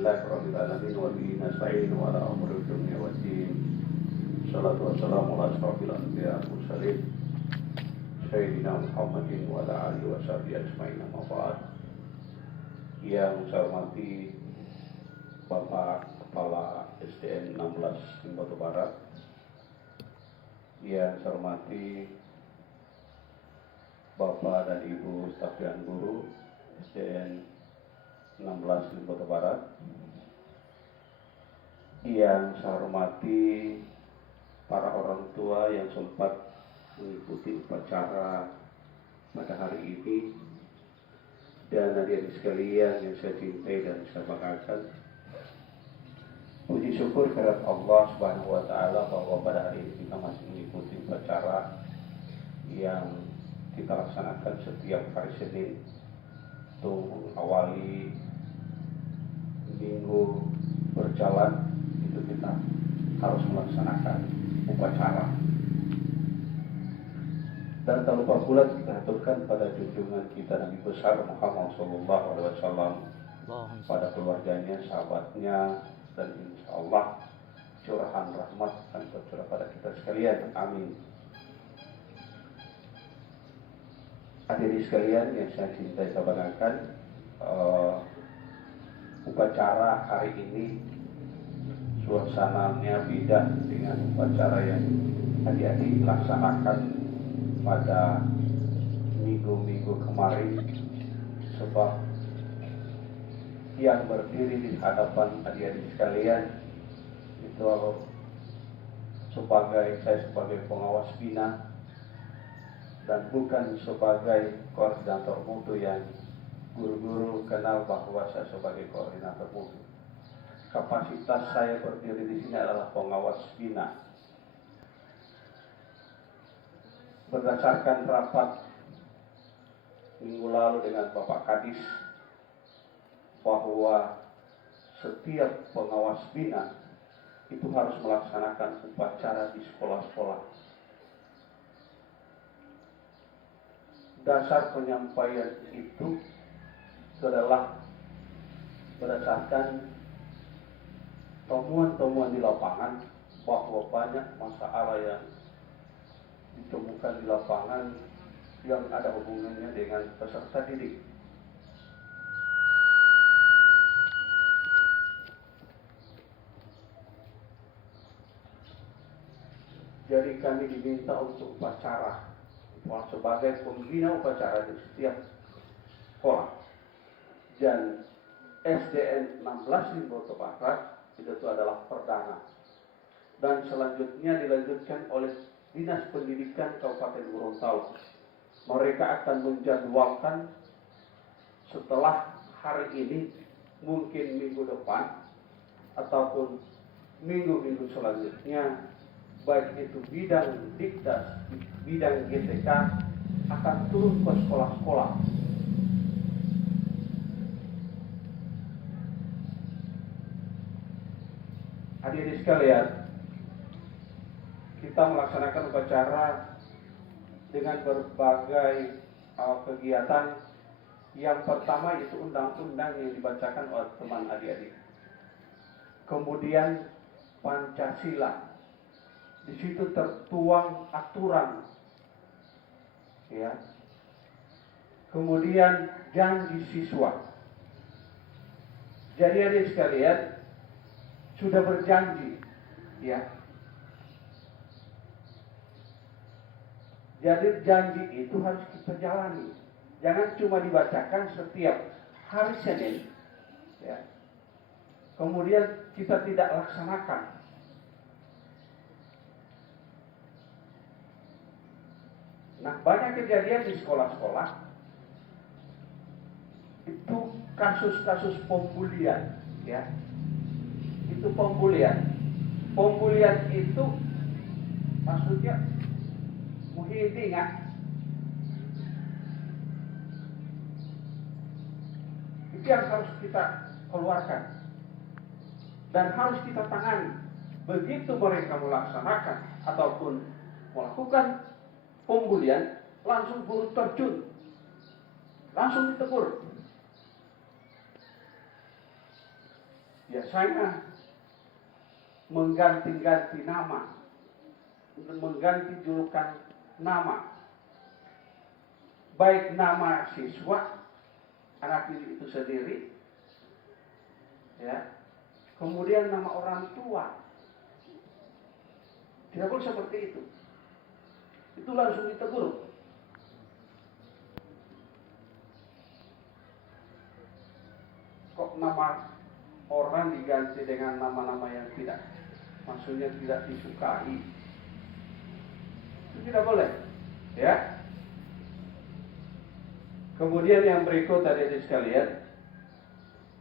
Rabbil alamin wa bihi nasta'in wa ala umuri dunya waddin. Salatu wassalamu ala asrofil anbiya wal mursalin Sayyidina Muhammadin wa ala alihi wa sahbihi ajma'in, amma ba'd. Yang saya hormati Bapak Kepala SDN 16 Limboto Barat, yang saya hormati Bapak dan Ibu staf dan guru SDN 16 Limboto Barat, yang saya hormati para orang tua yang sempat mengikuti upacara pada hari ini, dan hadirin sekalian yang saya cintai dan saya banggakan. Puji syukur kepada Allah Subhanahu wa taala bahwa pada hari ini kita masih mengikuti upacara yang kita laksanakan setiap hari Senin untuk mengawali minggu berjalan. Itu kita harus melaksanakan upacara. Dan tak lupa pula kita aturkan pada junjungan kita Nabi besar Muhammad SAW, pada keluarganya, sahabatnya, dan insya Allah curahan rahmat akan tercurah pada kita sekalian. Amin. Hadirin sekalian yang saya cintai, saya banggakan, upacara hari ini suasananya beda dengan upacara yang adik-adik laksanakan pada minggu-minggu kemarin, sebab yang berdiri di hadapan adik-adik sekalian itu saya sebagai pengawas bina dan bukan sebagai koordinator mutu yang guru-guru kenal bahwa saya sebagai koordinator mutu. Kapasitas saya berdiri di sini adalah pengawas bina. Berdasarkan rapat minggu lalu dengan Bapak Kadis, bahwa setiap pengawas bina itu harus melaksanakan upacara di sekolah-sekolah. Dasar penyampaian itu adalah berdasarkan temuan-temuan di lapangan, bahwa banyak masalah yang ditemukan di lapangan yang ada hubungannya dengan peserta didik. Jadi kami diminta untuk upacara sebagai pembina upacara di setiap sekolah. Dan SDN 16 Limboto Barat itu adalah perdana. Dan selanjutnya dilanjutkan oleh Dinas Pendidikan Kabupaten Gorontalo. Mereka akan menjadwalkan setelah hari ini, mungkin minggu depan ataupun minggu-minggu selanjutnya, baik itu bidang Dikdas, bidang GTK akan turun ke sekolah-sekolah. Hadirin sekalian, kita melaksanakan upacara dengan berbagai kegiatan. Yang pertama itu undang-undang yang dibacakan oleh teman adik-adik. Kemudian Pancasila. Di situ tertuang aturan, ya. Kemudian janji siswa. Jadi adik sekalian sudah berjanji, ya. Jadi janji itu harus kita jalani. Jangan cuma dibacakan setiap hari Senin, ya. Kemudian kita tidak laksanakan. Nah, banyak kejadian di sekolah-sekolah itu kasus-kasus pembulian, ya. Itu pembulian. Pembulian itu maksudnya muhyiddin, ya. Itu yang harus kita keluarkan dan harus kita tangani. Begitu mereka melaksanakan ataupun melakukan pembulian, langsung guru terjun, langsung ditegur. biasanya mengganti-ganti nama, mengganti julukan nama, baik nama siswa, anak didik itu sendiri, ya, kemudian nama orang tua. Tidak boleh seperti itu. Itu langsung ditegur. Kok nama orang diganti dengan nama-nama yang tidak, maksudnya tidak disukai? Itu tidak boleh, ya. Kemudian yang berikut tadi sekalian,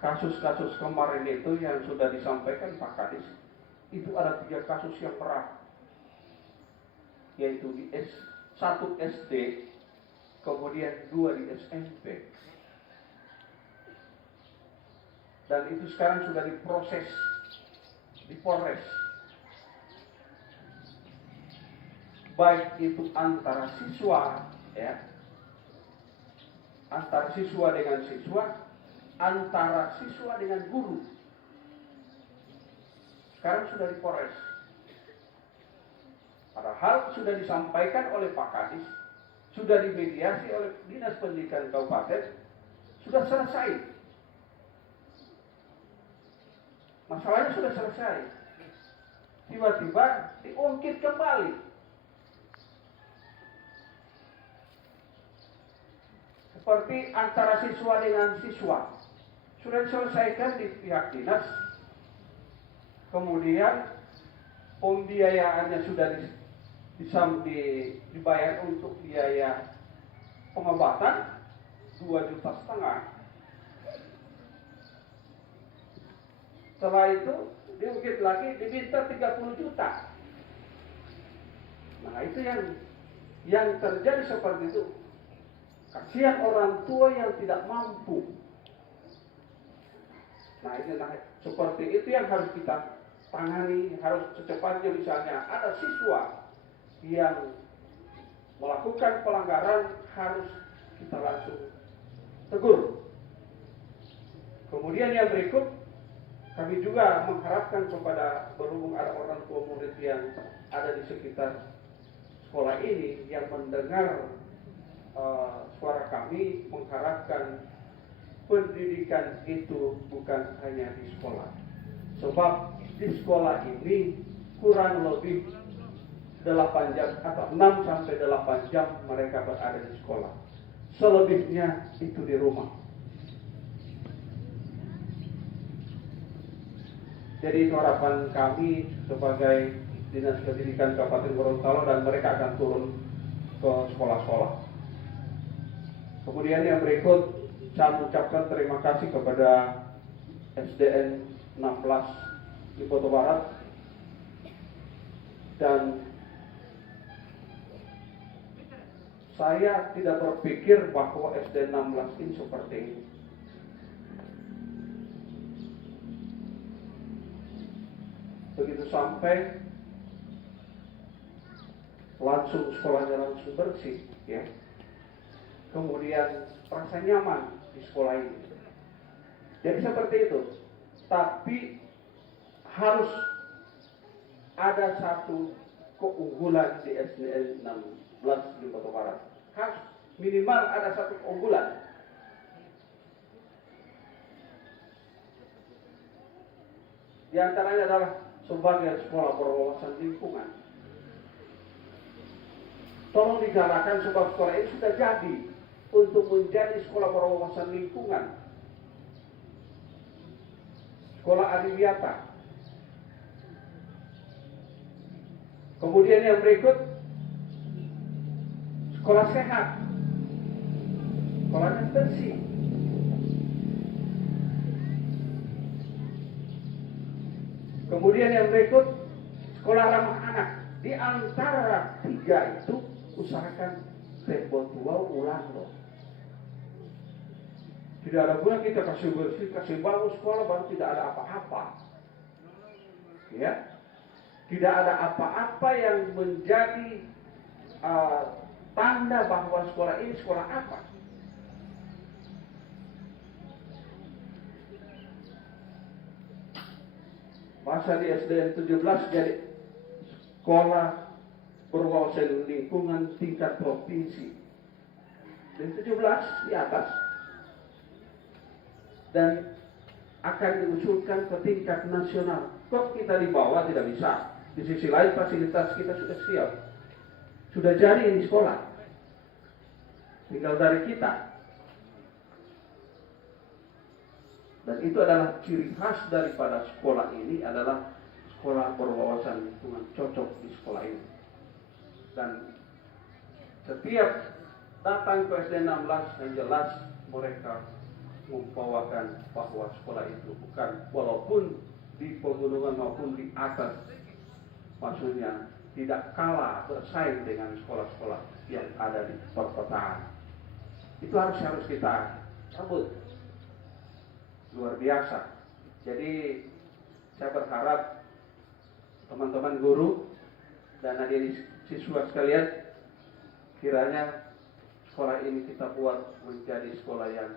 kasus-kasus kemarin itu yang sudah disampaikan Pak Kadis, itu ada 3 kasus yang berat, yaitu di S1 SD, kemudian 2 di SMP. Dan itu sekarang sudah diproses di Polres. Baik itu antara siswa, ya, antara siswa dengan siswa, antara siswa dengan guru. Sekarang sudah di Polres. Padahal sudah disampaikan oleh Pak Kadis, sudah dimediasi oleh Dinas Pendidikan Kabupaten, sudah selesai. Masalahnya sudah selesai. Tiba-tiba diungkit kembali. Seperti antara siswa dengan siswa. Sudah diselesaikan di pihak dinas. Kemudian pembiayaannya sudah dibayar untuk biaya pengobatan 2,5 juta. Setelah itu diungkit lagi diminta 30 juta. Nah itu yang terjadi seperti itu. Kasihan orang tua yang tidak mampu. Nah ini seperti itu yang harus kita tangani, harus secepatnya. Misalnya ada siswa yang melakukan pelanggaran, harus kita langsung tegur. Kemudian yang berikut, kami juga mengharapkan kepada, berhubung ada orang tua murid yang ada di sekitar sekolah ini yang mendengar suara kami, mengharapkan pendidikan itu bukan hanya di sekolah. Sebab di sekolah ini kurang lebih 8 jam atau 6 sampai 8 jam mereka berada di sekolah. Selebihnya itu di rumah. Jadi itu harapan kami sebagai Dinas Pendidikan Kabupaten Gorontalo, dan mereka akan turun ke sekolah-sekolah. Kemudian yang berikut, saya mengucapkan terima kasih kepada SDN 16 di Kota Barat, dan saya tidak berpikir bahwa SDN 16 ini seperti ini. Begitu sampai langsung sekolahnya langsung bersih, ya. Kemudian rasa nyaman di sekolah ini. Jadi seperti itu. Tapi harus ada satu keunggulan di SDN 16 di Kota Barat. Harus minimal ada satu keunggulan. Di antaranya adalah sebagai sekolah berwawasan lingkungan. Tolong digalakan, sebab sekolah ini sudah jadi untuk menjadi sekolah berwawasan lingkungan. Sekolah adiwiyata. Kemudian yang berikut, sekolah sehat. Sekolahnya bersih. Kemudian yang berikut, sekolah ramah anak. Di antara 3 itu, usahakan tembok tua ulang loh. Tidak ada guna kita kasih bersih, kasih bagus sekolah, baru tidak ada apa-apa. Ya, tidak ada apa-apa yang menjadi tanda bahwa sekolah ini sekolah apa. masa di SDN 17 jadi sekolah berwawasan lingkungan tingkat provinsi. Dan 17 di atas. Dan akan diusulkan ke tingkat nasional. Kok kita di bawah tidak bisa? Di sisi lain fasilitas kita sudah siap. Sudah jadi di sekolah. Tinggal dari kita. Dan itu adalah ciri khas daripada sekolah ini adalah sekolah berwawasan lingkungan, cocok di sekolah ini. Dan setiap datang ke SD 16 yang jelas mereka membawakan bahwa sekolah itu bukan, walaupun di pegunungan maupun di atas, maksudnya tidak kalah bersaing dengan sekolah-sekolah yang ada di perkotaan. Itu harus kita sambut. Luar biasa. Jadi saya berharap teman-teman guru dan adik siswa sekalian, kiranya sekolah ini kita buat menjadi sekolah yang